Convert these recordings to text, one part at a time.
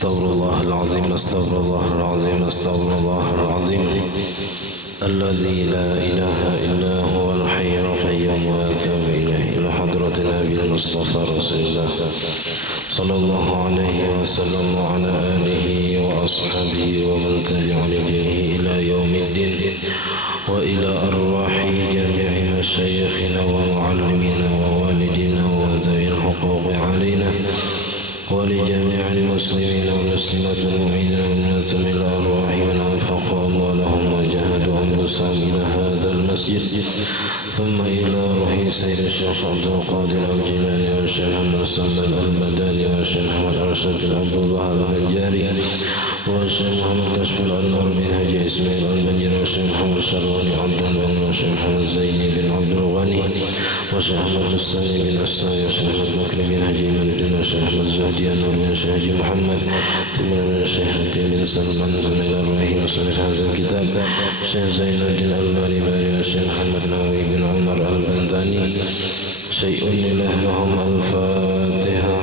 Astaghfirullahaladzim, astaghfirullahaladzim, astaghfirullahaladzim. Alladzi la ilaha illa huwal hayyul qayyum wa atubu ilaihi ila hadratin Nabil Mustafa Rasulullah sallallahu alaihi wasallam wa ala alihi wa ashabihi wa man tabi'a lidinihi ila yaumiddin wa ila arwahi jami'i masyayikhina wa muallimina wa walidina wa dhawil huquqi alaina ولجميع المسلمين والمسلمات والمؤمنين والمؤمنات من الأرواح من أنفقوا أموالهم وجاهدوا أنفسهم إلى هذا المسجد ثم إلى روح سيد الشيخ عبد القادر الجيلاني والشيخ محمد سلمان المداني والشيخ محمد أرشد بن عبد الله البنجاري والشيخ محمد كشف الأنوار بن هاجي إسماعيل البنجاري والشيخ محمد شرواني عبد البن والشيخ محمد زيني بن عبد الغني والشيخ محمد مستاني بن أسناي والشيخ محمد بكر بن هاجي مدين والشيخ محمد زهدي النور بن الشيخ محمد ثم من الشيخ بن سلمان ثم إلى الرحيم وصنف هذا الكتاب الشيخ زين الدين المارباري والشيخ محمد ناوي بن عمر البنداني شيء لله لهم الفاتحة.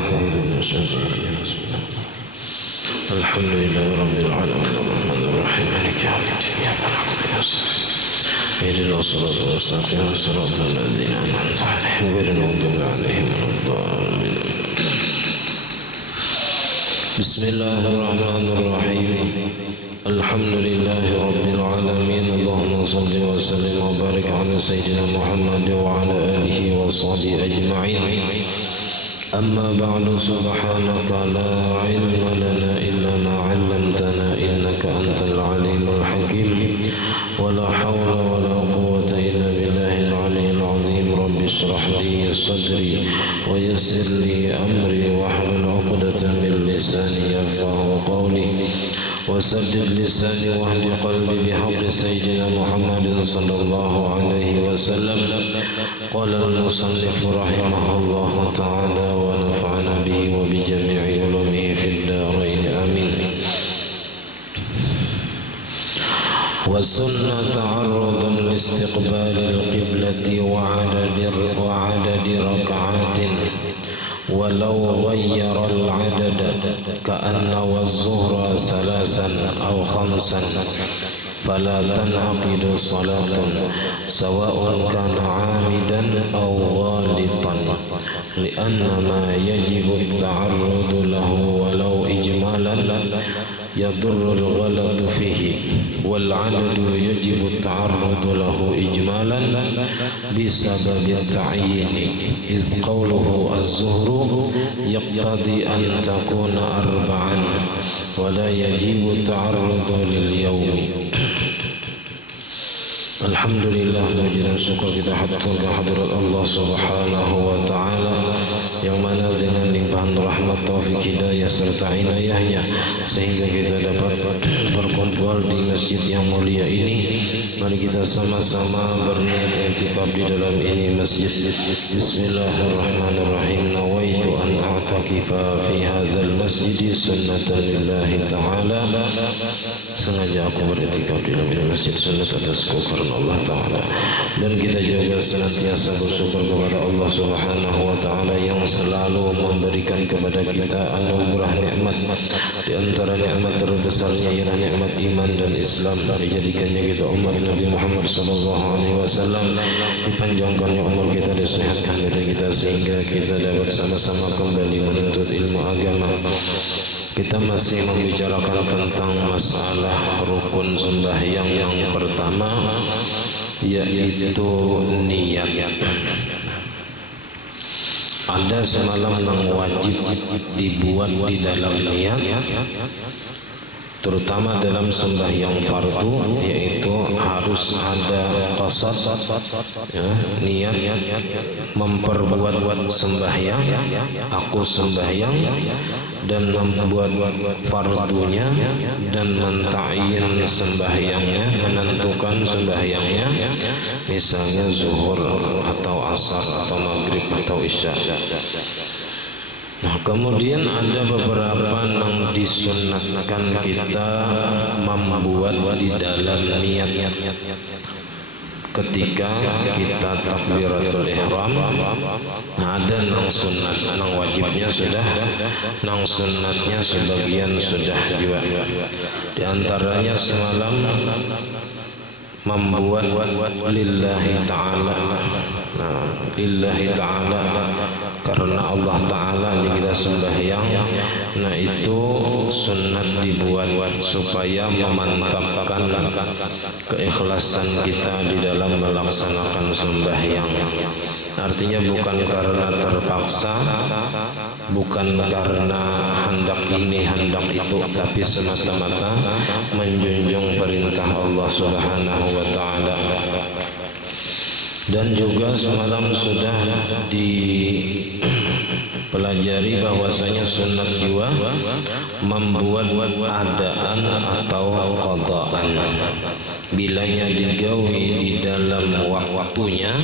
الحمد لله رب العالمين الرحمن الرحيم مالك يوم الدين إياك نعبد وإياك نستعين اهدنا الصراط المستقيم صراط الذين أنعمت عليهم غير المغضوب عليهم ولا الضالين. بسم الله الرحمن الرحيم الحمد لله رب العالمين اللهم صل وسلم وبارك على سيدنا محمد وعلى آله وصحبه أجمعين. أما بعد سبحانك لا علم لنا إلا ما علمتنا إنك أنت العليم الحكيم ولا حول ولا قوة إلا بالله العلي العظيم. رب اشرح لي صدري ويسر لي أمري واحلل عقدة من لساني يفقهوا قولي وسدد لساني واهد قلبي بحق سيدنا محمد صلى الله عليه وسلم. قال المصنف رحمه الله تعالى ونفعنا به وبجميع علومه في الدارين آمين. والسنة تعرضا لاستقبال القبلة وعدد ركعات ولو غير العدد كأن والظهر ثلاثا أو خمسا فلا تنعقد صلاة سواء كان عامدا أو غالطا لأن ما يجب التعرض له ولو إجمالا يضر الغلط فيه والعدد يجب التعرض له إجمالا بسبب التعيين إذ قوله الظهر يقتضي أن تكون أربعا ولا يجب التعرض لليوم. Alhamdulillah, puji dan syukur kita haturkan hadirat Allah Subhanahu wa taala yang mana dengan limpahan rahmat, taufik, hidayah serta inayahnya sehingga kita dapat berkumpul di masjid yang mulia ini. Mari kita sama-sama berniat i'tikaf di dalam ini masjid. Bismillahirrahmanirrahim. Nawaitu an a'takifa fi hadzal masjid sunnatan lillahi ta'ala. Sengaja aku beriktikaf di dalam masjid sunnat atas karena Allah Ta'ala. Dan kita juga senantiasa bersyukur kepada Allah Subhanahu wa Ta'ala yang selalu memberikan kepada kita anugerah nikmat. Di antara nikmat terbesarnya ialah nikmat iman dan Islam. Dijadikannya kita umat Nabi Muhammad SAW, dipanjangkannya umur kita, disehatkan diri kita sehingga kita dapat sama-sama kembali menuntut ilmu agama. Kita masih membicarakan tentang masalah rukun sembahyang yang pertama, yaitu niat. Ada semalam yang wajib dibuat di dalam niat, terutama dalam sembahyang fardu, yaitu harus ada qasad, ya, niat memperbuat sembahyang, aku sembahyang, dan membuat fardunya dan menta'yin sembahyangnya, menentukan sembahyangnya, misalnya zuhur atau asar atau maghrib atau isya. Nah, kemudian ada beberapa yang disunnahkan kita membuat di dalam niat. ketika kita takbiratul ihram, ada yang nang sunat, nang wajibnya sudah, nang sunatnya sebagian sudah juga. Di antaranya semalam membuat lillahi ta'ala, lillahi ta'ala, karena Allah Ta'ala aja kita sembahyang. Nah itu sunat dibuat supaya memantapkan keikhlasan kita di dalam melaksanakan sembahyang. Artinya bukan karena terpaksa, bukan karena hendak ini hendak itu, tapi semata-mata menjunjung perintah Allah Subhanahu wa Ta'ala. Dan juga semalam sudah dipelajari bahwasanya sunat jiwa membuat adaan atau qadaan. Bilanya digawi di dalam waktunya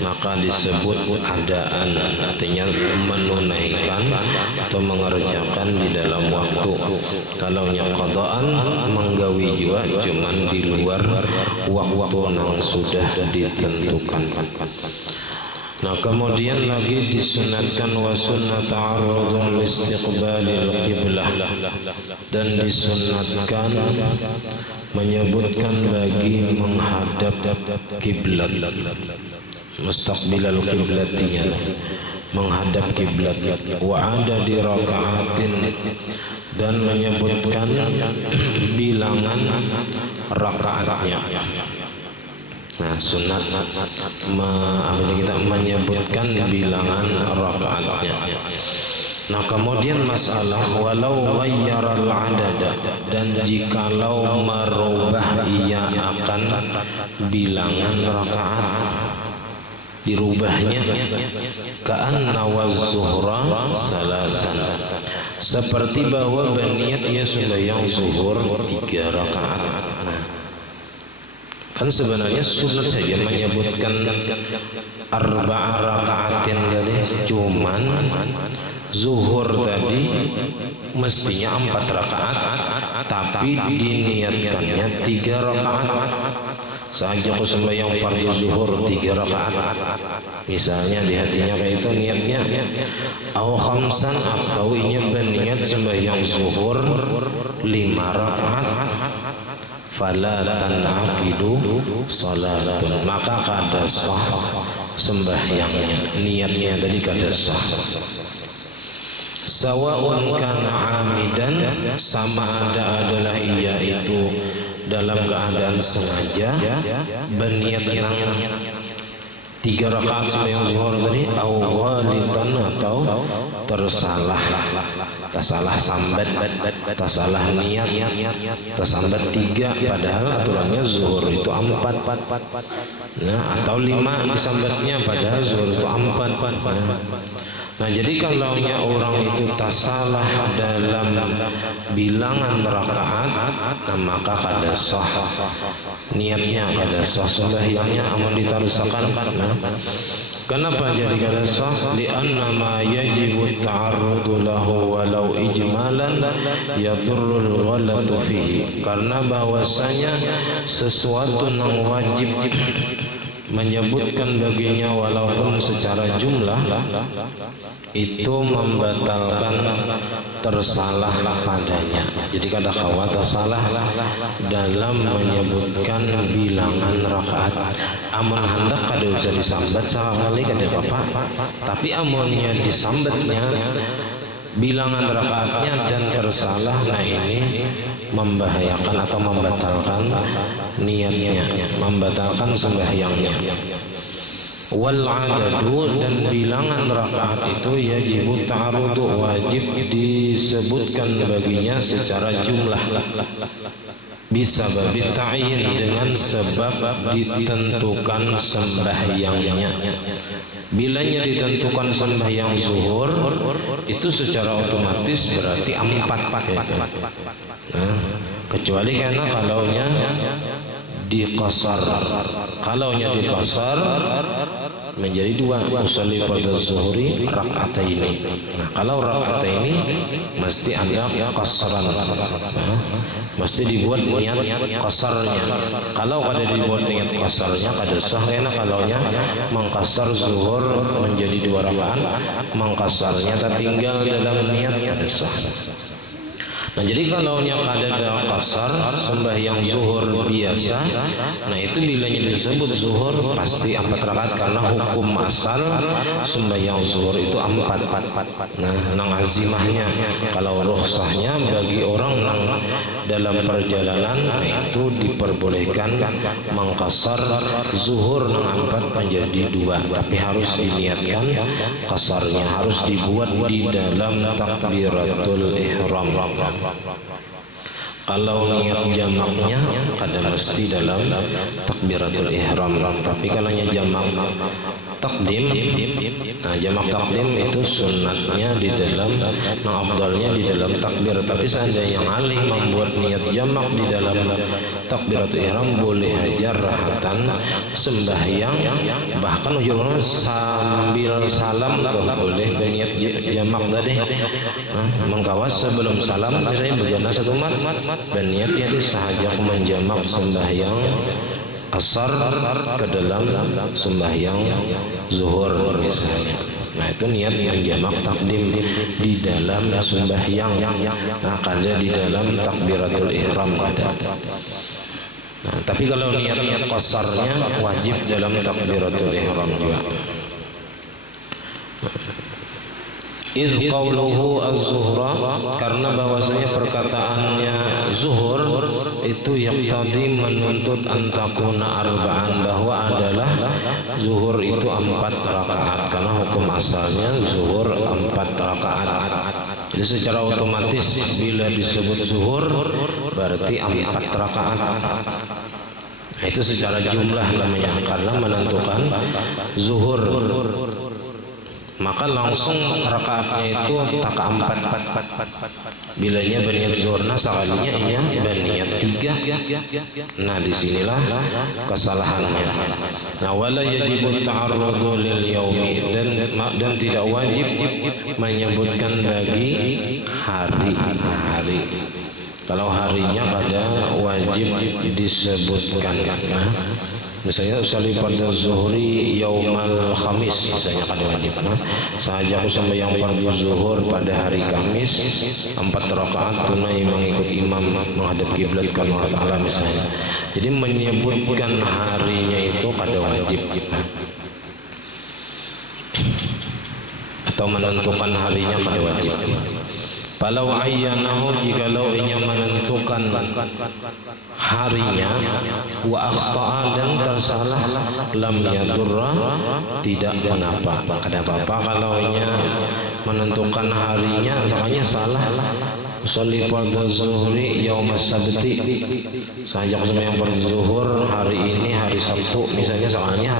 maka disebut adaan, artinya menunaikan atau mengerjakan di dalam waktu. Kalau qadaan menggawi juga cuman di luar waktu yang sudah ditentukan. Nah kemudian lagi disunatkan wa sunnat ta'arudul istiqbalil qiblah, dan disunatkan menyebutkan bagi menghadap kiblat, mustaqbilal qiblatinya, menghadap kiblat. Wa ada di rakaatin, dan menyebutkan bilangan rakaatnya. Nah sunat kita menyebutkan bilangan rakaatnya. Nah kemudian masalah walau ghayyara al-adada, dan jikalau merubah ia akan bilangan rakaat, dirubahnya ka'anna waz-zuhra salasan, seperti bahwa berniat ia sembahyang zuhur 3 rakaat. Kan sebenarnya sunat saja menyebutkan arba'a rakaatin tadi, cuman zuhur tadi mestinya 4 rakaat, tapi diniatkannya 3 rakaat. Saja aku sembahyang fardu zuhur 3 rakaat, misalnya di hatinya kayak itu niatnya, au khamsan, atau inya berniat sembahyang zuhur 5 rakaat, fala tanaqidu salatun, maka kada sah sembahyangnya, niatnya tadi kada sah. Sawa'un kana amidan, sama ada adalah ia itu dalam keadaan sengaja berniat nang 3 rakaat sembahyang zuhur tadi, au ghalitan, atau tersalah, tersalah sambat, tersalah niat, tersambat 3 padahal aturannya zuhur itu 4. Nah, atau 5 disambatnya padahal zuhur itu 4. Nah jadi kalau orang itu tasalah dalam bilangan rakaat, nah maka kada sah niatnya, kada sah sembahyangnya, amun ditarusakan. Kenapa jadi kada sah? Li'anna ma yajibu ta'arrudu lahu walau ijmalan yadurrul ghalatu fihi, karena bahwasanya sesuatu yang wajib menyebutkan baginya walaupun secara jumlah itu membatalkan tersalah padanya. Jadi kada khawatir salah dalam menyebutkan bilangan rakaat. Amun hendak kada usah disambat sekali kada apa-apa, tapi amunnya disambatnya bilangan rakaatnya dan tersalah, nah ini membahayakan atau membatalkan niatnya, membatalkan sembahyangnya. Wal adadu, dan bilangan rakaat itu yajibu ta'arudu, wajib disebutkan baginya secara jumlah, bisa babi ta'yin, dengan sebab ditentukan sembahyangnya. Bilanya ditentukan sembahyang zuhur itu secara otomatis berarti 4 gitu. Nah, kecuali karena kalaunya diqasar, kalaunya diqasar, menjadi dua. Usolli fardhu zuhri rak'ataini. Nah, kalau rak'ataini mesti ada qasran. Mesti dibuat niat qasarnya. Kalau kada dibuat niat qasarnya kada sah. Karena kalaunya mengqasar zuhur menjadi 2 rakaat, mengqasarnya tertinggal dalam niat kada sah. Nah, jadi kalau kada ada qasar sembahyang zuhur biasa, nah itu bilanya disebut zuhur pasti 4 rakaat karena hukum asal sembahyang zuhur itu 4. Nah, nang azimahnya kalau rukhsahnya bagi orang nang dalam perjalanan, nah itu diperbolehkan mengqasar zuhur nang 4 menjadi 2, tapi harus diniatkan qasarnya, harus dibuat di dalam takbiratul ihram. Kalau niat jamaknya kada mesti dalam takbiratul ihram, tapi kalau jamak takdim, nah jamak takdim itu sunnatnya di dalam, nah afdalnya di dalam takbir. Tapi seandainya yang alih membuat niat jamak di dalam takbiratul ihram, boleh aja rahatan sembahyang, bahkan ujungnya sambil salam tuh boleh berniat jamak tadi. Nah, mengkawas sebelum salam misalnya berjana 1 mat berniat ya sahaja menjamak sembahyang asar ke dalam sembahyang zuhur misalnya. Nah, itu niat yang jamak takdim di dalam sembahyang. Nah, kada di dalam takbiratul ihram ada. Nah, tapi kalau niat qasarnya wajib dalam takbiratul ihram juga. Iz qawluhu az-zuhra, karena bahwasanya perkataannya zuhur itu yaqtadi menuntut antakuna arba'an, bahwa adalah zuhur itu 4 rakaat karena hukum asalnya zuhur 4 rakaat. Jadi secara otomatis bila disebut zuhur berarti 4 rakaat. Itu secara jumlah namanya, karena menentukan zuhur. Maka langsung rakaatnya itu tak 4. Bilanya berniat zuhurna sekalinya ia berniat 3. Nah, disinilah kesalahannya. Nah, wala yajibu ta'arrudu lil yaumi, dan tidak wajib menyebutkan bagi hari. Kalau harinya pada wajib disebutkan. Misalnya usolli fardhu zuhri yaumal khamis, misalnya kada wajib. Sahaja aku sembahyang fardhu zuhur pada hari Kamis 4 rakaat tunai mengikut imam menghadap kiblat kan Allah Ta'ala misalnya. Jadi menyebutkan harinya itu kada wajib, atau menentukan harinya kada wajib. Kalau ayyanahu, jikalau ia menentukan harinya, wa akhta'a, dan tersalah, lam yadurra, tidak mengapa, kada apa-apa kalau ia menentukan harinya makanya salah. Usolli fardhu zuhri yaumas sabti, saja sembahyang fardhu zuhur hari ini hari Sabtu misalnya, soalnya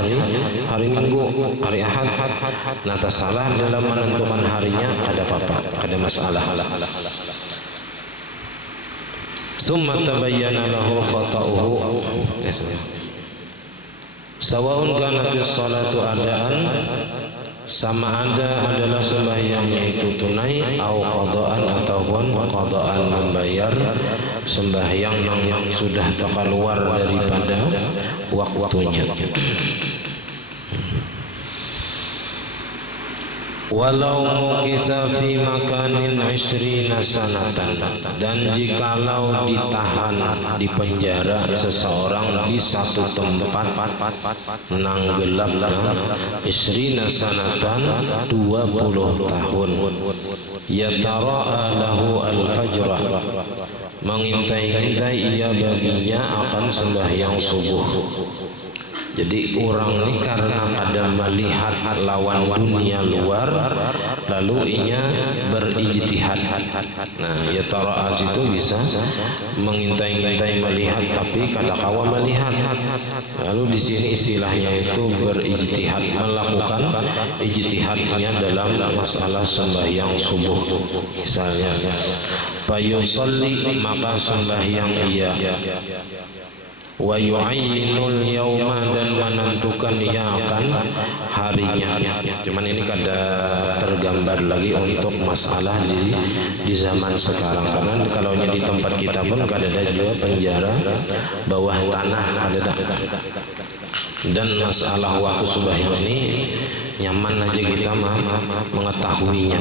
hari Minggu, hari Ahad. Nah, tersalah dalam menentukan harinya kada apa-apa, kada masalah. Summa tabayyana lahu khata'uhu, sawaun kanatis salatu adaan, sama ada adalah sembahyangnya itu tunai, au qadaan ataupun qadaan membayar sembahyang yang sudah keluar daripada waktunya. Walau mukisa fi makanin 20 sanatan, dan jikalau ditahan di penjara seseorang di satu tempat nang gelap 20 sanatan 20 tahun, yatara'a lahu al-fajrah, mengintai-intai ia baginya akan sembahyang subuh. Jadi orang ini karena kada melihat lawan dunia luar, lalu inya berijtihad. Nah, ya tara'az itu bisa mengintai-intai melihat tapi kada kawa melihat. Lalu di sini istilahnya itu berijtihad, melakukan ijtihadnya dalam masalah sembahyang subuh. Misalnya, fayusalli, maka sembahyang ia, wa yu'ayyinul yauma, dan menentukan ia akan harinya. Cuman ini kada tergambar lagi untuk masalah di zaman sekarang, karena kalau di tempat kita pun kada ada juga penjara bawah tanah ada. Dan masalah waktu sembahyang ini nyaman aja kita mengetahuinya,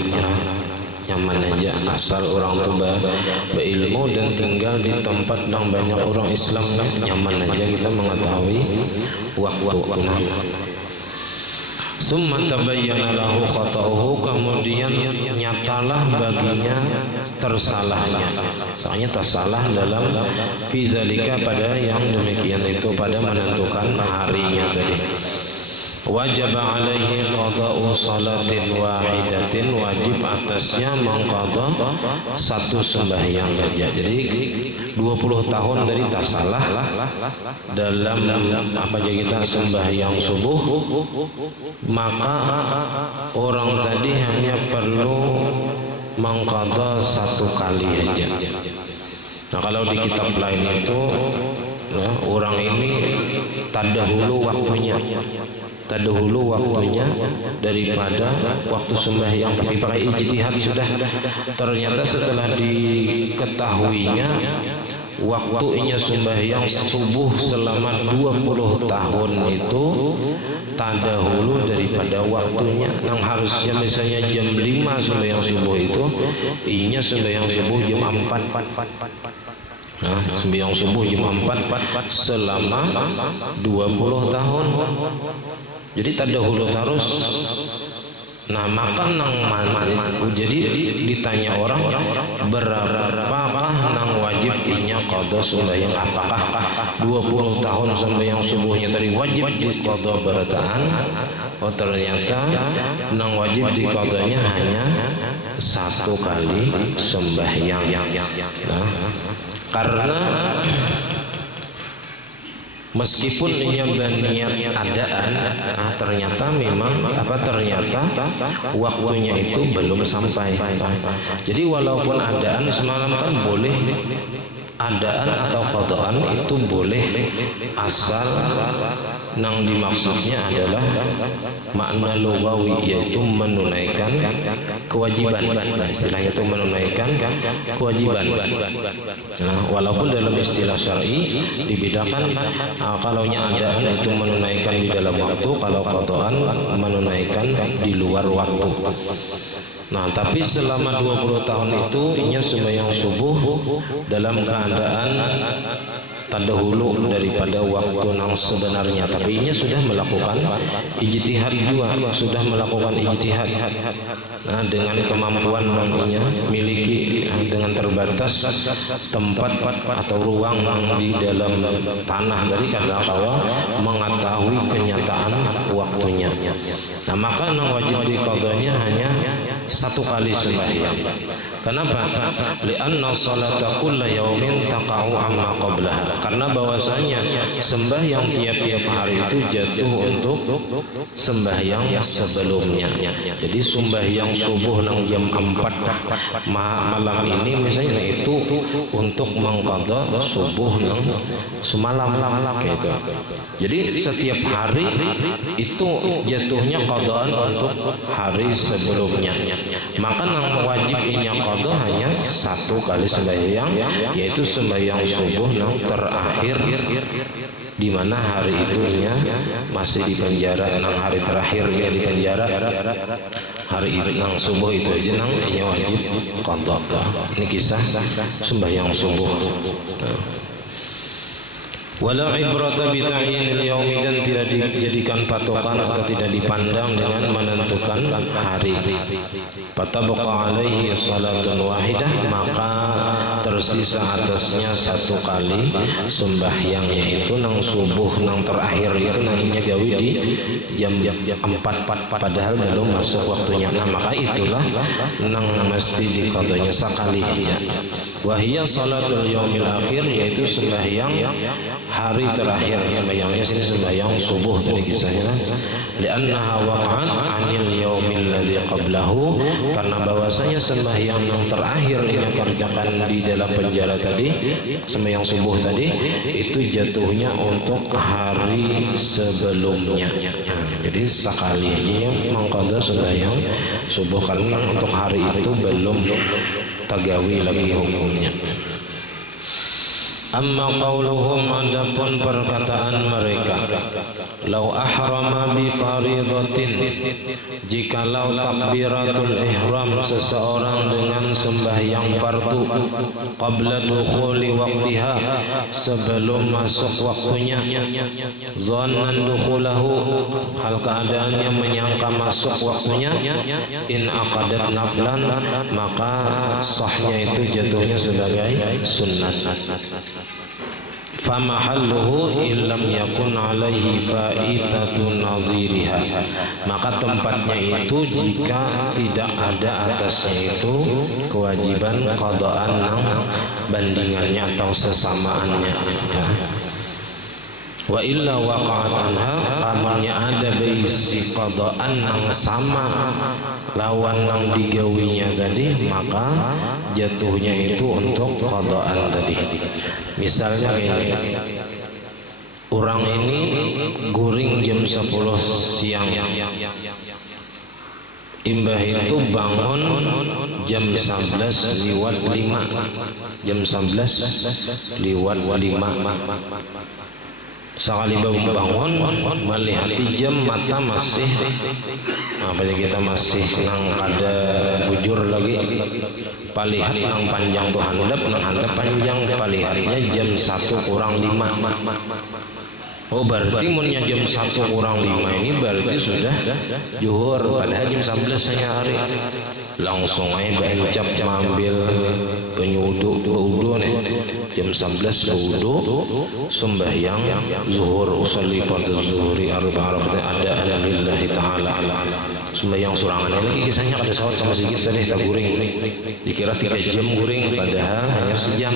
nyaman aja asal orang tuh berilmu dan tinggal di tempat yang banyak orang Islam, nyaman aja kita mengetahui waktu. Summa tabayyana lahu khata'uhu, kemudian nyatalah baginya tersalahnya. Soalnya tersalah dalam fizalika, pada yang demikian itu, pada menentukan harinya tadi. Wajib alaihi qada'u salatin wahidatin, wajib atasnya mengqada satu sembahyang saja. Jadi 20 tahun dari tak salah dalam apa aja kita sembahyang subuh, maka orang tadi hanya perlu mengqada satu kali aja. Nah, kalau di kitab lain itu orang ini terdahulu waktunya daripada waktu sembahyang, tapi pakai ijtihad sudah. Ternyata setelah diketahuinya waktunya sembahyang subuh selama 20 tahun itu terdahulu daripada waktunya. Yang harusnya misalnya jam 5 sembahyang subuh itu, inya sembahyang subuh jam 4. Nah, sembahyang subuh jam 4 selama 20 tahun. Jadi terdahulu terus. Nah, maka nang jadi ditanya orang berapakah nang wajib inya qada sembahyang, apakah 20 tahun sembahyang subuhnya tadi wajib diqada berataan? Oh, ternyata nang wajib diqadanya hanya satu kali sembahyang. Nah, karena meskipun ia berniat adaan, ternyata memang ternyata waktunya itu belum sampai. Jadi walaupun adaan semalam kan boleh, adaan atau qadaan itu boleh, asal nang dimaksudnya adalah makna lugawi, yaitu menunaikan kewajiban. Istilahnya itu menunaikan kewajiban. Nah, walaupun dalam istilah syar'i dibedakan, kalaunya adaan itu menunaikan di dalam waktu, kalau qadaan menunaikan di luar waktu. Nah, tapi selama 20 tahun itu inya sembahyang subuh dalam keadaan terdahulu daripada waktu yang sebenarnya, tapi inya sudah melakukan ijtihad juga, sudah melakukan ijtihad. Nah, dengan kemampuan yang inya miliki, dengan terbatas tempat atau ruang di dalam tanah dari kadang-kala mengetahui kenyataan waktunya. Nah, maka yang wajib diqadanya hanya satu kali sembahyang. Kenapa? Li'anna salata kulla yaumin taqa'u amma qablaha. Karena bahwasanya sembahyang tiap-tiap hari itu jatuh untuk sembahyang sebelumnya. Jadi sembahyang subuh nang jam 4 malam ini misalnya itu untuk mengqada subuh nang semalam gitu. Jadi setiap hari itu jatuhnya qadaan untuk hari sebelumnya. Maka nang wajib inya qada hanya satu kali sembahyang, yaitu sembahyang subuh yang terakhir, di mana hari itunya masih di penjara. Nang hari terakhirnya di penjara, hari itu nang subuh itu aja nang inya wajib qada. Ini kisah sembahyang subuh. Wala ibrata bi ta'yinil yaumi, dan tidak dijadikan patokan atau tidak dipandang dengan menentukan hari. Fatabqa alaihi salatun wahidah, maka tersisa atasnya satu kali sembahyang, yaitu nang subuh nang terakhir itu nangnya gawi di jam 4 padahal belum masuk waktunya. Nah, maka itulah nang mesti diqadanya sekali saja. Wahiyya salatul yaumil akhir, yaitu sembahyang hari terakhir. Sembahyangnya sini sembahyang subuh tadi kisahnya. Li'annaha waqa'at 'anil yaumil ladzi qablahu, karena bahwasanya sembahyang yang terakhir ini kerjakan di dalam penjara tadi, sembahyang subuh tadi itu jatuhnya untuk hari sebelumnya. jadi sekali aja yang mengqadha sembahyang subuh karena untuk hari itu belum tagawi lagi hukumnya. Amma qauluhum, adapun perkataan mereka, lau ahrama bi faridatin, jikalau takbiratul ihram seseorang dengan sembahyang fardu qabla dukhuli waqtiha, sebelum masuk waktunya, dhannan dukhulahu, hal keadaannya menyangka masuk waktunya, in aqadat naflan, maka sahnya itu jatuhnya sebagai sunnah. Famahalluhu illam yakun alaihi faitatun naziriha, maka tempatnya itu jika tidak ada atasnya itu kewajiban qadaan nang bandingannya atau sesamaannya. Wa illa waqa'at anha, kamarnya ada beisi qadaan nang sama lawan nang digawinya tadi, maka jatuhnya itu untuk qadaan tadi. Misalnya ini, orang ini guring jam 10 siang, imbah itu bangun jam 11 lewat 5, jam 11 lewat 5. Sekali bangun melihati jam, mata masih apanya kita masih nang ada bujur lagi, palihat nang panjang tuh handap, nang handap panjang, palihatnya jam 1 kurang 5. Oh berarti munnya jam 1 kurang 5 ini berarti sudah zuhur, padahal jam 11 saya hari. Langsung aja bencap mengambil penyudu nih jam 11 wudu sembahyang zuhur, usolli fardhu zuhuri arba'a raka'at ada lillahi ta'ala, sembahyang surangan. Ini kisahnya ada sahabat sama sedikit tadi tak guring, dikira 3 jam guring padahal hanya sejam.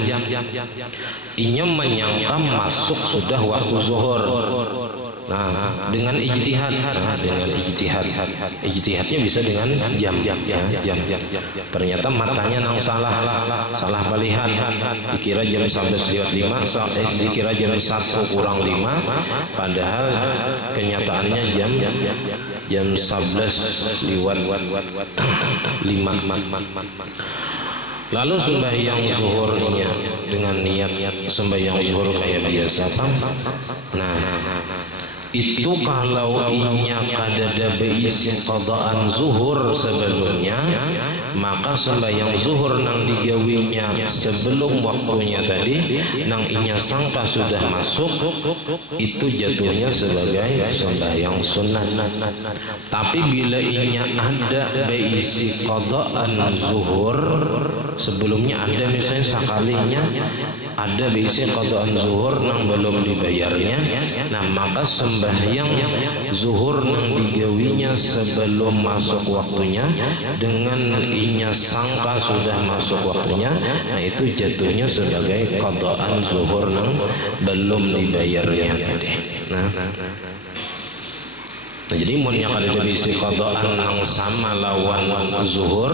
Inya menyangka masuk sudah waktu zuhur. Nah, dengan ijtihad, ijtihadnya bisa dengan jam. Ternyata matanya nang salah palihan, dikira jam 11 lewat 5, dikira jam 1 kurang 5, padahal kenyataannya jam 11 lewat 5. Lalu sembahyang zuhurnya dengan niat sembahyang zuhur kayak biasa, nah itu kalau inya kadada beisi qadaan zuhur sebelumnya, maka sembahyang zuhur nang digawinya sebelum waktunya tadi, nang inya sangka sudah masuk, itu jatuhnya sebagai sembahyang sunnah. Tapi bila inya ada beisi qadaan zuhur sebelumnya, ada misalnya sekalinya ada beisi qadaan zuhur nang belum dibayarnya, nah maka sembahyang zuhur nang digawinya sebelum masuk waktunya dengan inya sangka sudah masuk waktunya, nah itu jatuhnya sebagai qadaan zuhur nang belum dibayarnya tadi. Nah, jadi munnya kada beisi qadaan nang sama lawan zuhur,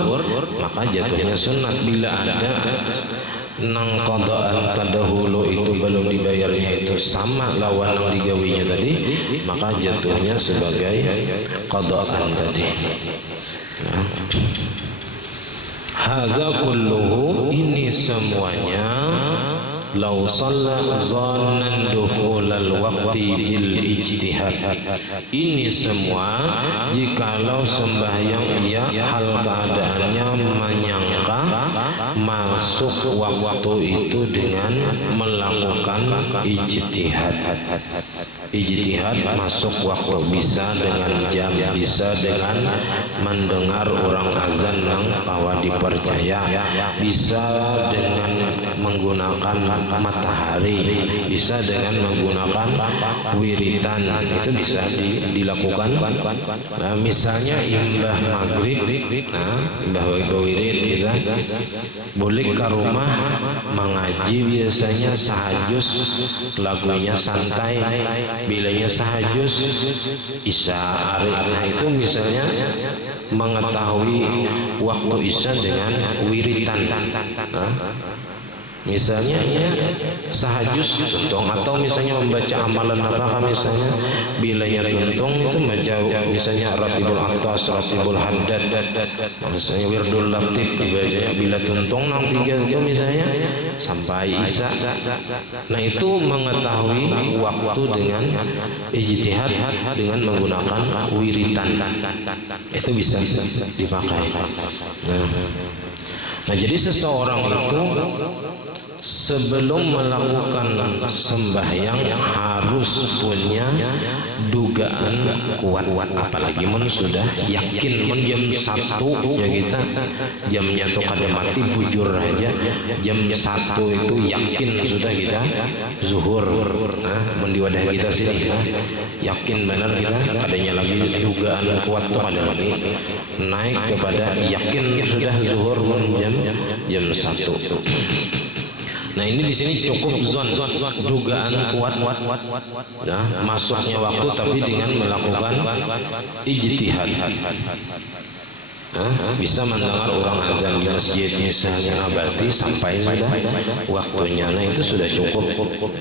maka jatuhnya sunat. Bila ada nang qadaan tadahulu itu belum dibayarnya itu sama lawan nang digawinya tadi, maka jatuhnya sebagai qadaan tadi. Nah, hadza kulluhu, ini semuanya lau shalla dhannan dukhulal waqti bil ijtihad, ini semua jikalau sembahyang ia hal keadaannya menyangka masuk waktu itu dengan melakukan ijtihad. Ijtihad masuk waktu bisa dengan jam, bisa dengan mendengar orang azan yang bahwa dipercaya, bisa dengan menggunakan matahari, bisa dengan menggunakan wiritan, itu bisa dilakukan. Nah, misalnya imbah maghrib, nah imbah wirid kita boleh ke rumah mengaji, biasanya sahajus lagunya santai, bilanya sahajus isya ari. Nah itu misalnya mengetahui waktu isya dengan wiritan. Misalnya sahajus tuntung, atau misalnya membaca amalan apakah misalnya bilanya tuntung itu misalnya ratibul atas, ratibul haddad, misalnya wirdul latif dibacanya bila tuntung nang 3 itu misalnya sampai isya. Nah itu mengetahui waktu dengan ijtihad dengan menggunakan wiritan itu bisa dipakai. Nah jadi seseorang itu sebelum melakukan sembahyang harus punya dugaan kuat, apalagi sudah yakin jam 1 ya kita jamnya tuh kada mati bujur aja jam 1 itu yakin sudah kita zuhur. Nah mendiwadah kita sini yakin benar kita, kadanya lagi dugaan kuat tuh ada lagi naik kepada yakin sudah zuhur jam 1. Nah ini di sini cukup zon, dugaan kuat, nah, masuknya waktu tapi dengan melakukan ijtihad. Bisa mendengar orang azan di masjid misalnya berarti sampai sudah waktunya. Nah itu sudah cukup.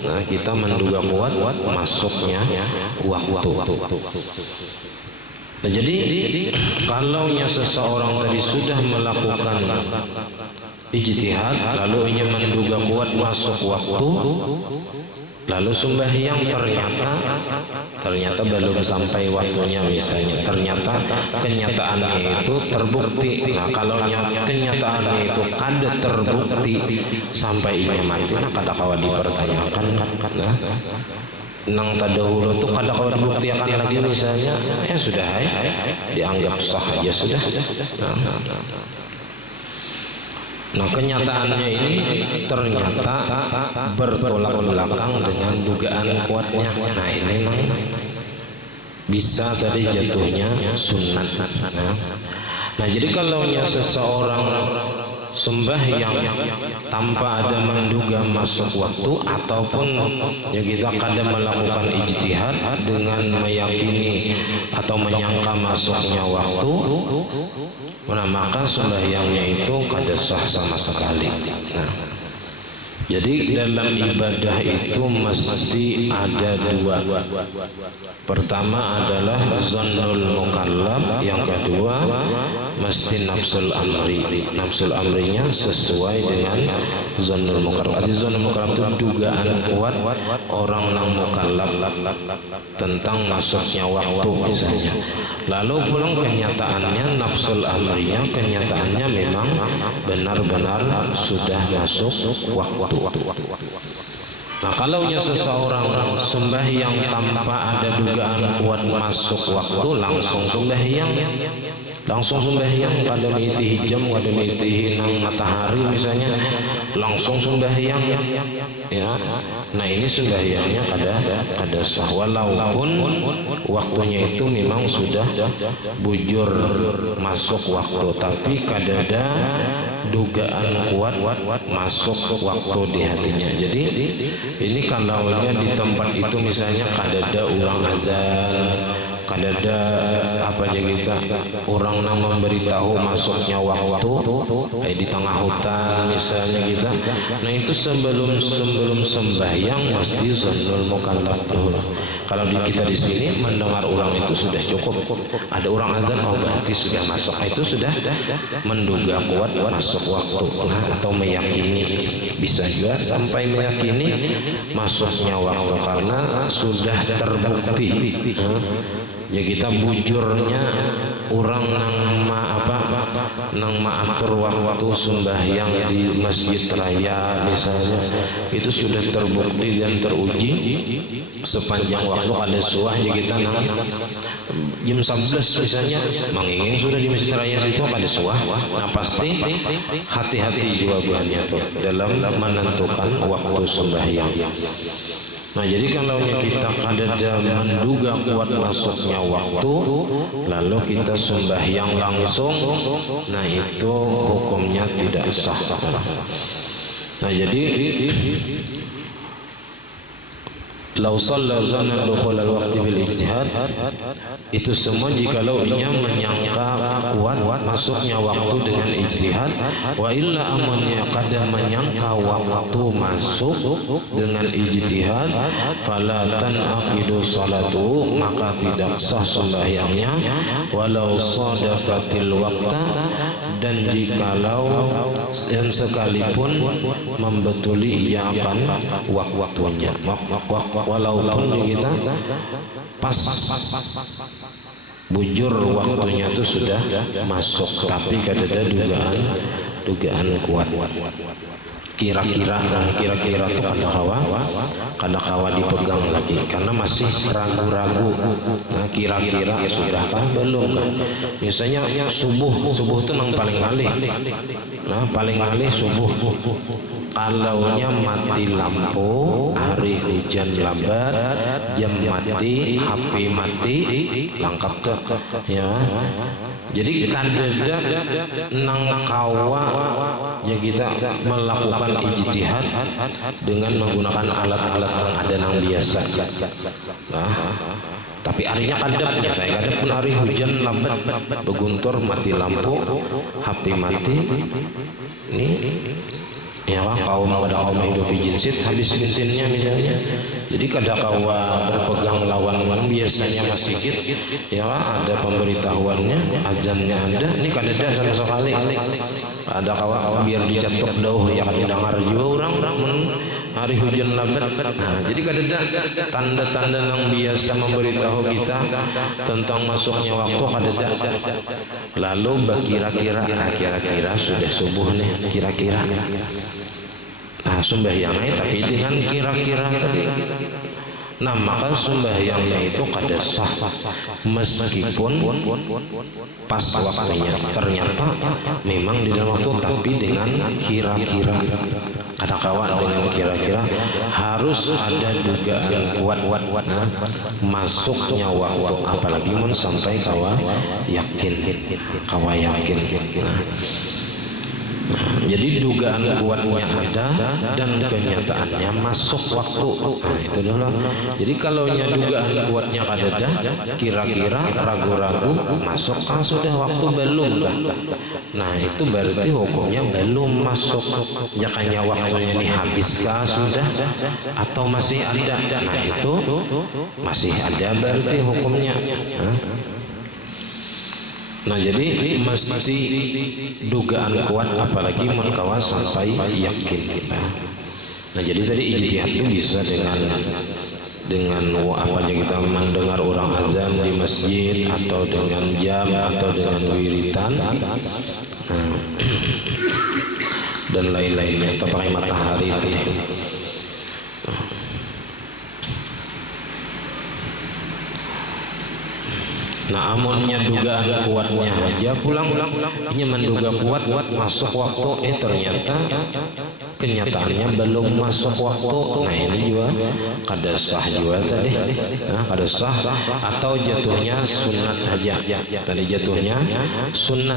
Nah kita menduga kuat masuknya waktu. Nah jadi kalaunya seseorang tadi sudah melakukan ijtihad lalu ingin menduga kuat masuk waktu, lalu sembahyang ternyata belum sampai waktunya misalnya, ternyata kenyataannya itu terbukti. Nah kalau kenyataannya itu kada terbukti sampai inya mati, nah kada kawa dipertanyakan karena nang tadahulu tuh kada kawa dibuktikan lagi misalnya, ya sudah dianggap sah aja sudah. Nah kenyataannya ini ternyata bertolak belakang dengan dugaan kuatnya. Nah ini bisa tadi jatuhnya sunat. Nah jadi kalau seseorang sembahyang tanpa ada menduga masuk waktu ataupun ya kita kadang melakukan ijtihad dengan meyakini atau menyangka masuknya waktu, nah maka sembahyangnya itu kada sah sama sekali. Nah, jadi dalam ibadah itu mesti ada 2. Pertama adalah zannul mukallaf, yang kedua mesti nafsul amri. Nafsul amrinya sesuai dengan zannul mukallaf. Jadi zannul mukallaf itu dugaan kuat orang nang mukallaf tentang masuknya waktu misalnya. Lalu pulang kenyataannya nafsul amrinya kenyataannya memang benar-benar sudah masuk waktu. Nah kalaunya seseorang sembahyang tanpa ada dugaan kuat masuk waktu, langsung sembahyang kada miti jam, kada miti nang matahari misalnya, langsung sembahyang ya. Nah ini sembahyangnya kada sah walaupun waktunya itu memang sudah bujur masuk waktu, tapi kada ada dugaan kuat masuk waktu di hatinya. Jadi ini kalau di tempat itu misalnya kada ada orang azan, kada ada apa aja kita orang nang memberitahu masuknya waktu di tengah hutan misalnya kita. Nah itu sebelum sembahyang mesti zannul mukallaf dulu. Kalau kita di sini mendengar orang itu sudah cukup, ada orang azan berarti sudah masuk, itu sudah menduga kuat masuk waktu. Nah, atau meyakini, bisa juga sampai meyakini masuknya waktu karena sudah terbukti. Ya kita bujurnya orang nang atur waktu sembahyang di masjid raya misalnya, itu sudah terbukti dan teruji sepanjang waktu ada suah ya kita nang jam 11 misalnya mengingin sudah di masjid raya itu ada suah. Nah pasti hati-hati jawabannya tuh dalam menentukan waktu sembahyang. Nah jadi kalau kita kada menduga kuat masuknya waktu lalu kita sembahyang langsung, nah itu hukumnya tidak sah. Nah jadi Lau shalla zanna dukhul al-waqti bil ijtihad, itu semua jikalau ia menyangka kuat masuknya waktu dengan ijtihad. Wa illa amannya kada menyangka waktu masuk dengan ijtihad, fala tanaqidu salatu, maka tidak sah sembahyangnya. Walau sadafatil waqta, dan jikalau dan sekalipun membetuli ia akan waktunya, walaupun kita pas bujur waktunya itu sudah masuk, tapi kadada dugaan kuat, kira-kira itu kada kawa dipegang lagi karena masih ragu-ragu. Nah, kira-kira sudah kah belum kan? Misalnya subuh itu yang paling alih. Nah, paling alih subuh. Kalaunya mati lampu, hari hujan lambat, jam mati, HP mati, lengkap tuh ya. Jadi kadada nang kawa ya kita melakukan ijtihad dengan menggunakan alat-alat yang ada nang biasa. Nah, tapi harinya kadap pun hari hujan lambat, beguntur, mati lampu, HP mati. Ini ya kaum hidup jinsit, habis bensinnya misalnya. Jadi kada kawa berpegang lawan biasanya masjid ya, ada pemberitahuannya, azannya ada, ini kada ada sama sekali. Ada kawa biar dicatok dauh ya, kada dengar juga orang hari hujan lambat. Nah, jadi kada ada tanda-tanda yang biasa memberitahu kita tentang masuknya waktu, kada ada. Lalu kira-kira sudah subuh nih, kira-kira. Nah, sembahyangnya tapi dengan kira-kira tadi. Nah, maka sembahyangnya itu kada sah meskipun pas waktunya ternyata memang di dalam waktu, tapi dengan kira-kira. Kada kawan dengan kira-kira, harus ada dugaan kuat masuknya waktu, apalagi mun sampai kawa yakin. Jadi dugaan kuatnya ada dan kenyataannya masuk waktu. Nah, itu dulu. Jadi kalau dugaan kuatnya kada ada, kira-kira, ragu-ragu, masuk sudah waktu belum kan? Nah, itu berarti hukumnya belum masuk. Jakanya waktunya ini habiskah sudah atau masih ada? Nah, itu masih ada berarti hukumnya. Nah, jadi mesti dugaan kuat, apalagi mengkawas sampai yakin kita. Nah, jadi tadi ijtihad itu bisa dengan apa aja kita mendengar orang azan di masjid, atau dengan jam, atau dengan wiritan, dan lain-lainnya, atau pakai matahari tadi. Nah, amunnya dugaan kuatnya aja pulang ini menduga kuat masuk waktu, ternyata kenyataannya belum masuk waktu. Nah, ini juga kada sah juga tadi. Nah, kada sah, atau jatuhnya sunat aja. Tadi jatuhnya sunat,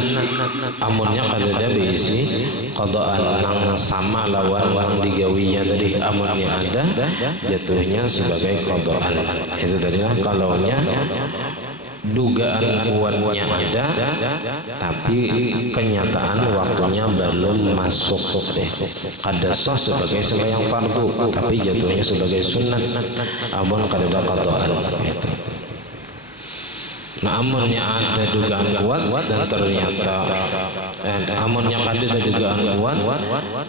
amunnya kada ada beisi qadaan nang sama lawan yang digawinya tadi. Amunnya ada, jatuhnya sebagai qadaan. Itu tadilah kalaunya dugaan kuatnya ada, tapi kenyataan waktunya belum masuk deh. Kada sah sebagai sembahyang fardu, tapi jatuhnya sebagai sunat. Amun kada ada qadaan itu. Nah, amunnya ada dugaan kuat dan ternyata amunnya kada ada dugaan kuat,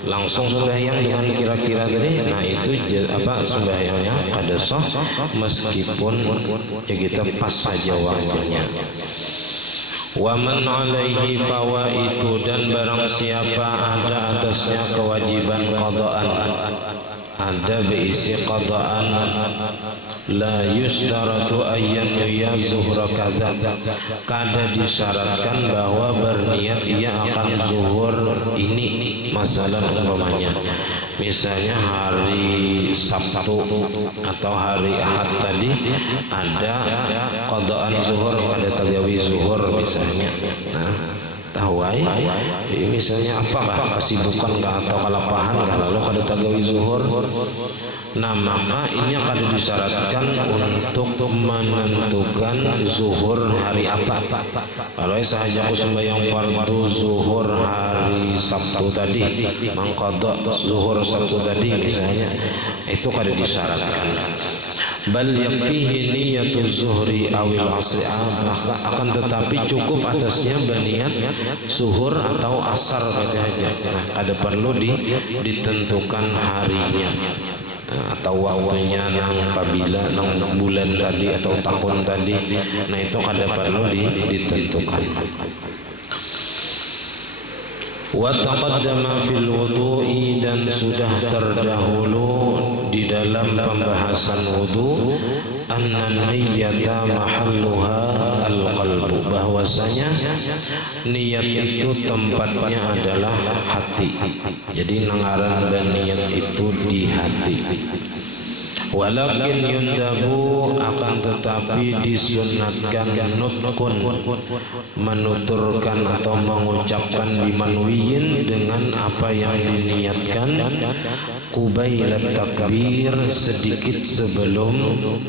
langsung sembahyang dengan kira-kira tadi. Nah, itu sembahyangnya kada sah meskipun ya kita pas saja waktunya. Wa man alaihi fawaitu, dan barang siapa ada atasnya kewajiban qadaan, ada beisi qadaan, la yustaratu ayyan ya zuhra kaza, kada disyaratkan bahwa berniat ia akan zuhur ini. Masalah umpamanya misalnya hari Sabtu atau hari Ahad tadi ada qadaan zuhur, kada tagawi zuhur misalnya. Nah, tawai misalnya apakah kesibukan atau kalapahan lalu kada tagawi zuhur. Nah maka ini akan disyaratkan untuk menentukan zuhur hari apa. Kalau sahaja aku sembahyang fardu zuhur hari Sabtu tadi, mengqadha zuhur Sabtu tadi misalnya, itu kada disyaratkan. Bal yakfihi niyatu zuhri awil asri, akan tetapi cukup atasnya berniat zuhur atau asar saja. Nah, kada perlu ditentukan harinya atau waktunya nang apabila nang bulan tadi atau tahun tadi. Nah itu kada perlu ditentukan. Wa taqaddama fil wudu'i, dan sudah terdahulu di dalam pembahasan wudu, anna niyyata mahalluha al-qalbu, bahwasanya niat itu tempatnya adalah hati. Jadi nangaran niat itu di hati. Walakin yundabu, akan tetapi disunatkan nutkun, menuturkan atau mengucapkan bimanwiyin, dengan apa yang diniatkan, qubailat takbir, sedikit sebelum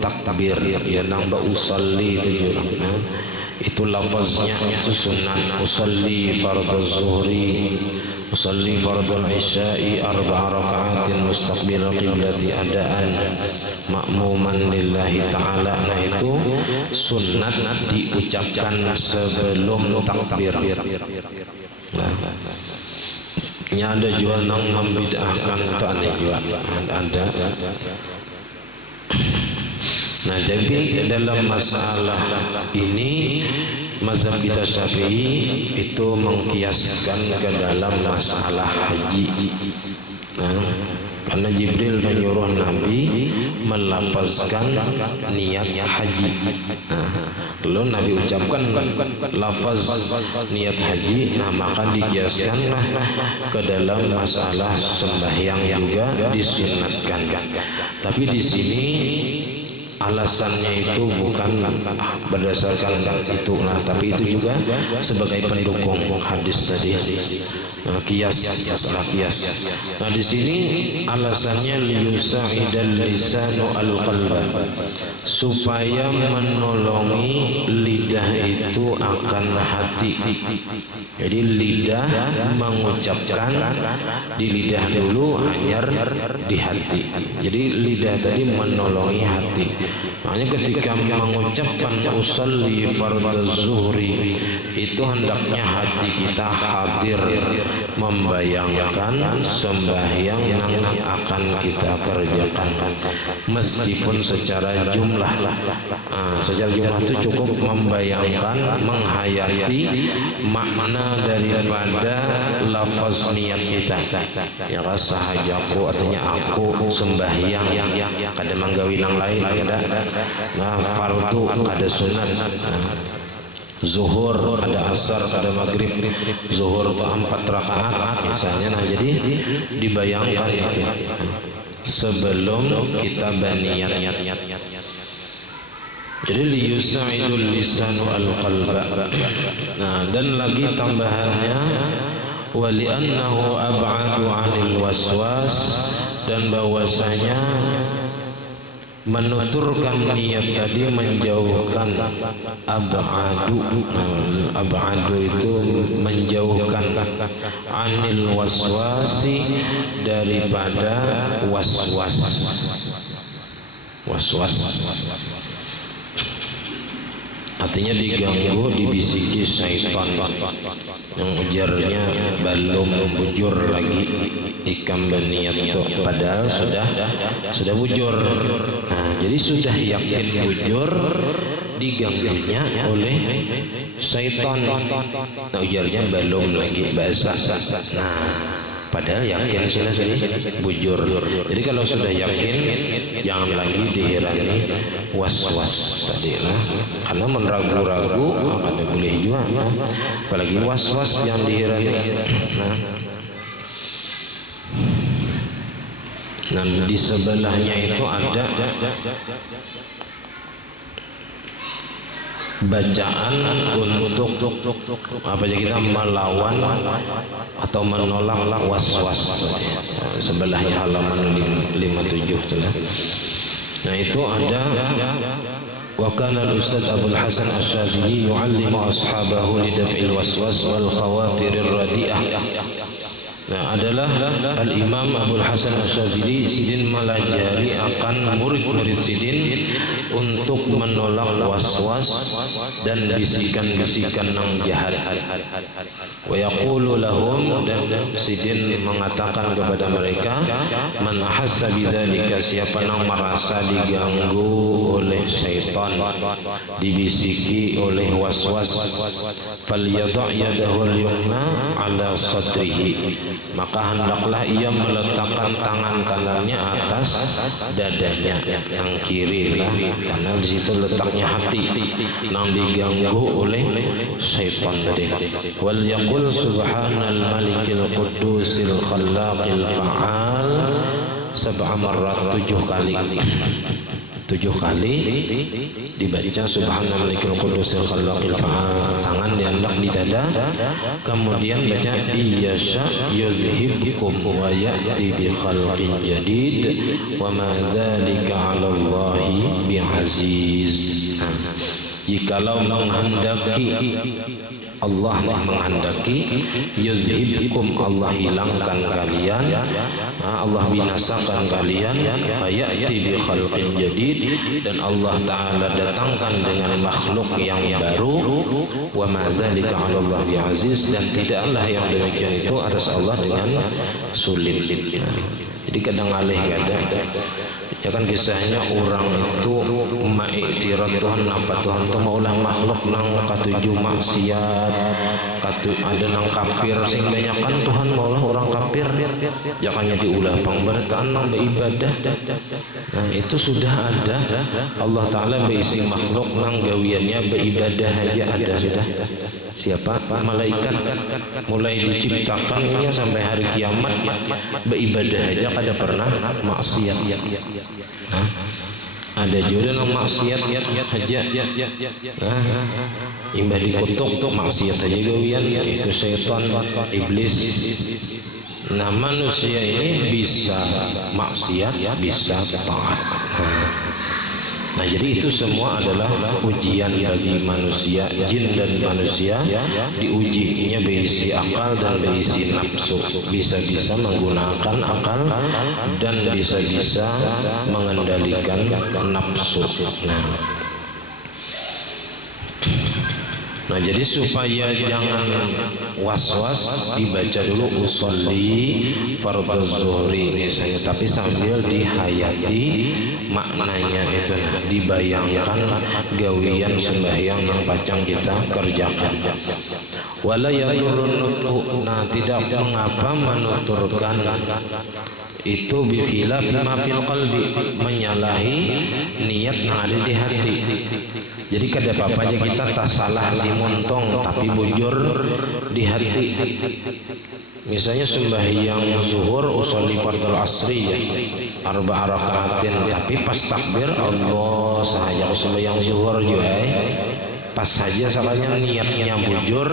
takbir, ya nambah usalli itu juga. Itu lafaznya itu sunnah. Usalli fardhu zuhri, usalli fardhu isya'i arba'a raka'atin mustaqbil qiblati adaan ma'muman lillahi ta'ala. Nah itu sunnat diucapkan sebelum takbir. Nah, ada jual nang membid'ahkan itu ada juga, ada. Nah jadi dalam masalah ini mazhab kita Syafi'i itu mengkiaskan ke dalam masalah haji. Nah, karena Jibril menyuruh Nabi melafazkan niat haji. Nah, lalu Nabi ucapkan lafaz niat haji. Nah maka dikiaskanlah ke dalam masalah sembahyang juga disunatkan. Tapi di sini alasannya itu bukan berdasarkan itu, nah, tapi itu juga sebagai pendukung hadis tadi. Nah, kias. Nah di sini alasannya liyusa'idal lisanu al-qalba, supaya menolongi lidah itu akan hati. Jadi lidah mengucapkan di lidah dulu, hanyar di hati. Jadi lidah tadi menolongi hati. Makanya ketika mengucapkan usalli fardhu zuhri, itu hendaknya hati kita hadir, membayangkan sembahyang yang akan kita kerjakan, meskipun secara jumlah. Secara jumlah itu cukup membayangkan, menghayati makna daripada lafaz niat kita. Ya sahajaku, artinya aku sembahyang, kada manggawi nang lain kada. Nah fardu kada sunat. Zuhur ada asar, ada maghrib. Zuhur itu 4 rakaat misalnya. Nah jadi dibayangkan itu sebelum kita berniat. Jadi liyusa'idul lisanu al-qalba. Nah dan lagi tambahannya, wali'annahu ab'adu 'anil waswas, dan bahwasanya menuturkan niat tadi menjauhkan ab'adu itu menjauhkan anil waswasi, daripada waswas. Artinya diganggu, dibisiki syaitan yang ujarnya belum bujur lagi ikam berniat itu, padahal sudah bujur. Nah jadi sudah yakin bujur, diganggunya oleh syaitan. Nah ujarnya belum lagi bahasa. Nah padahal yakin sudah bujur. Jadi kalau sudah yakin, jangan lagi dihirani was-was tadi lah. Karena menragu-ragu ada boleh juga. Apalagi was-was yang dihirani. Nah di sebelahnya itu ada bacaan untuk apa aja kita melawan atau menolak was-was. Sebelahnya halaman 57. Nah itu ada wa kana al-ustadz Abdul Hasan Asy-Syadzili yu'allimu ashabahu lidaf'il waswas wal khawatir ar-radi'ah. Nah adalah Al-Imam Abdul Hasan Asy-Syadzili sidin melajari akan murid-murid sidin untuk menolak was-was dan bisikan-bisikan yang jahat. Wa yaqulu lahum, dan sidin mengatakan kepada mereka, man ahassa bidzalika, siapa yang merasa diganggu oleh syaitan, dibisiki oleh was-was, falyadha' yadahu al-yumna ala sadrihi, maka hendaklah ia meletakkan tangan kanannya atas dadanya yang kiri lah, karena di situ letaknya hati yang diganggu oleh syaitan tadi. Wal yaqul subhanal malikil qudusil khallaqil fa'al sab'a marrat, 7 kali. 7 kali dibaca subhanal malikil qudusil khallaqil fa'al, tangan diangkat di dada, kemudian baca iyyasha yuzhibkum wa ya'ti bi khalqin jadid wa ma dzalika 'ala Allahi bi'aziz. Jikalau menghendaki, Allah menghendaki, yuzhibkum, Allah hilangkan kalian, Allah binasakan kalian, fayati bi khalqin jadid, dan Allah Ta'ala datangkan dengan makhluk yang baru, wa ma dzalika 'ala Allah bi aziz, dan tidaklah yang demikian itu atas Allah dengan sulit. Jadi kadang alih kadang ya kan kisahnya orang itu ma'iktirat Tuhan, nampak Tuhan itu maulah makhluk nang katuju maksiat, ada nang kafir, sing banyak kan Tuhan maulah orang kafir, ya kan jadi ulah pangbertaan nang beribadah. Nah itu sudah ada, Allah Ta'ala berisi makhluk nang gawiannya beribadah aja ada sudah. Siapa? Malaikat mulai diciptakan sampai hari kiamat beribadah aja kada pernah maksiat. Ada juga yang maksiat aja, imbah dikutuk maksiat saja gawian, itu syaitan, iblis. Nah manusia ini bisa maksiat, bisa taat. Nah jadi itu semua adalah ujian bagi manusia, jin dan manusia diujinya berisi akal dan berisi nafsu, bisa-bisa menggunakan akal dan bisa-bisa mengendalikan nafsu. Nah jadi supaya jangan was-was, dibaca dulu usolli fardhu zuhri misalnya, tapi sambil dihayati maknanya itu, dibayangkan gawian sembahyang yang pacang kita kerjakan. Wala yadurrun nutqu, nah tidak mengapa menuturkan itu bikhilaf bima fil qalbi, menyalahi niat yang ada di hati. Jadi kada apa-apa aja kita tak salah di montong tapi bujur di hati. Misalnya sembahyang zuhur usolli fardhu asri ya, 4 rakaatin, tapi pas takbir Allah sahaja sembahyang zuhur juga pas saja salahnya niatnya bujur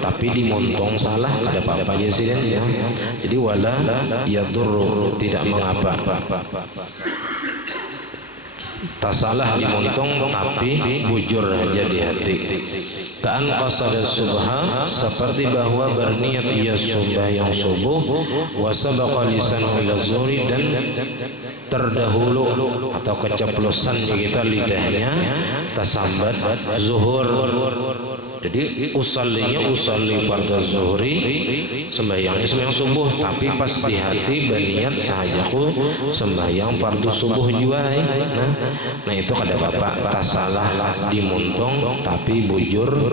tapi dimontong salah, kada apa-apa aja sih ya. Jadi wala yadur, tidak mengapa, tak salah dimontong tapi bujur aja di hati. Ka'an qasada subha, seperti bahwa berniat ia sembahyang subuh, wa sabaqa lisanuhu ila zuhri, dan terdahulu atau keceplosan kita lidahnya tersambat zuhur. Jadi usallinya usalli fardhu zuhri, sembahyangnya sembahyang subuh, tapi pas di hati berniat sahajaku sembahyang fardhu subuh juga. Nah itu kada apa-apa, tak salah dimuntung tapi bujur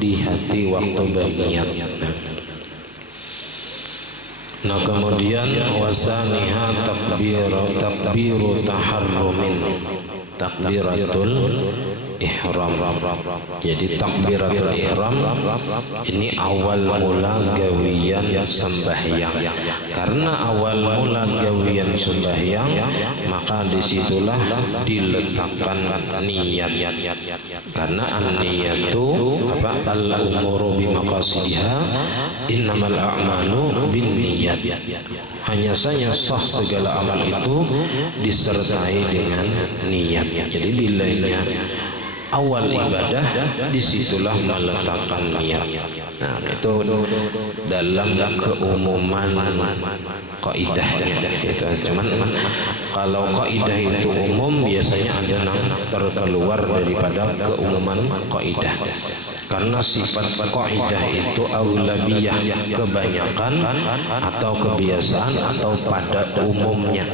di hati waktu berniat. Nah kemudian wasaniha takbiru taharrumin, takbiratul ihram. Jadi takbiratul ihram ini awal mula gawian sembahyang. Karena awal mula gawian sembahyang, maka disitulah diletakkan niat. Karena an-niyatu al-umuru bimaqasidiha, innamal a'malu binniyat. Hanya saja sah segala amal itu disertai dengan niat. Jadi bilanya awal ibadah, disitulah meletakkan niat. Nah, itu dalam keumuman kaidahnya gitu. Cuman kalau kaidah itu umum, biasanya ada yang terkeluar daripada keumuman kaidah. Karena sifat kaidah itu aulabiyah, kebanyakan atau kebiasaan atau pada umumnya.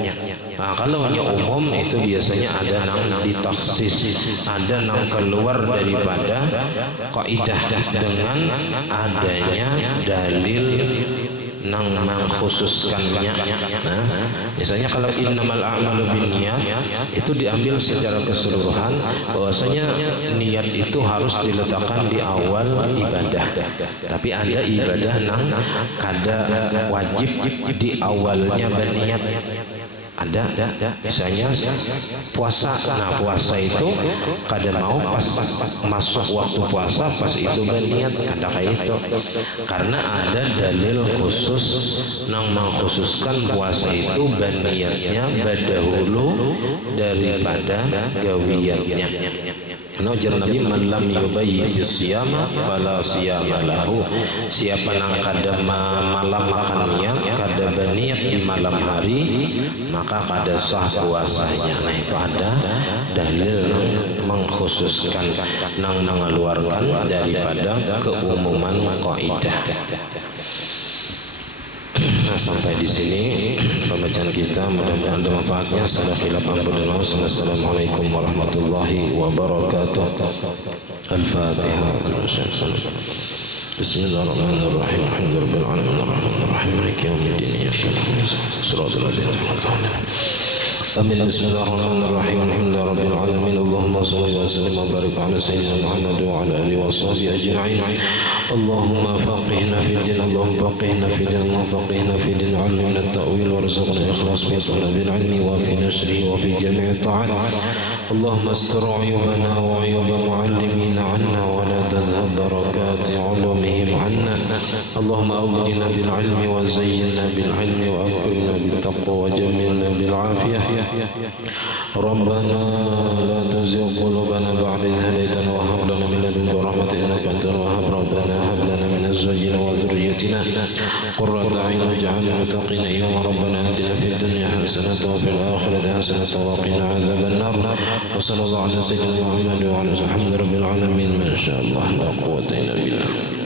Nah, kalau hanya umum itu biasanya ada yang ditaksis, ada yang keluar daripada kaidah dengan adanya dalil nang mengkhususkannya. Nah, misalnya kalau innamal a'malu binniyat itu diambil secara keseluruhan bahwasanya niat itu harus diletakkan di awal ibadah. Tapi ada ibadah nang kada wajib di awalnya berniat. Ada misalnya puasa. Nah, puasa itu kadang mau pas masuk waktu puasa, pas itu berniat, ada kayak itu. Karena ada dalil khusus yang mengkhususkan puasa itu berniatnya berdahulu daripada gawiannya. Najar Nabi, man lam yubayyit siyama fala siyama lahu. Siapa yang kada malam makannya, kada berniat di malam hari, maka kada sah puasanya. Nah, itu ada dalil mengkhususkan nang mengeluarkan daripada keumuman kaidah. Nah, sampai di sini pembacaan kita, mudah-mudahan ada manfaatnya. Assalamualaikum warahmatullahi wabarakatuh. Al-Fatihah. Bismillahirrahmanirrahim. Alhamdulillahirabbil alamin arrahmanirrahim maliki yaumiddin iyyaka na'budu wa iyyaka nasta'in. Amin. Bismillahirrahmanirrahim. Alhamdulillahirabbil alamin. Allahumma shalli wa sallim wa barik ala sayyidina Muhammad wa ala alihi wa sahbihi ajma'in. Allahumma faqihna fid din, Allahumma faqihna fid din, Allahumma faqihna fid din, 'allimna at-ta'wil warzuqna ikhlas fi talabil 'ilmi wa fi nashrihi wa fi jami'i ta'at. Allahumma astur 'uyubana wa 'uyuba mu'allimina 'anna wa la tadhhab barakati 'ulumihim 'anna. Allahumma awlina bil 'ilmi wa zayyinna bil 'ilmi wa akrimna bit taqwa wa jammilna bil 'afiyah. ربنا لا تزغ قلوبنا بعد إذ هديتنا وهب لنا من لدنك رحمة إنك أنت الوهاب. ربنا هب لنا من أزواجنا وذريتنا قرة أعين واجعلنا للمتقين إماما. ربنا آتنا في الدنيا حسنة وفي الآخرة حسنة وقنا عذاب النار. وصلى الله على سيدنا محمد وعلى آله وصحبه. الحمد لله رب العالمين. ما شاء الله لا قوة إلا بالله.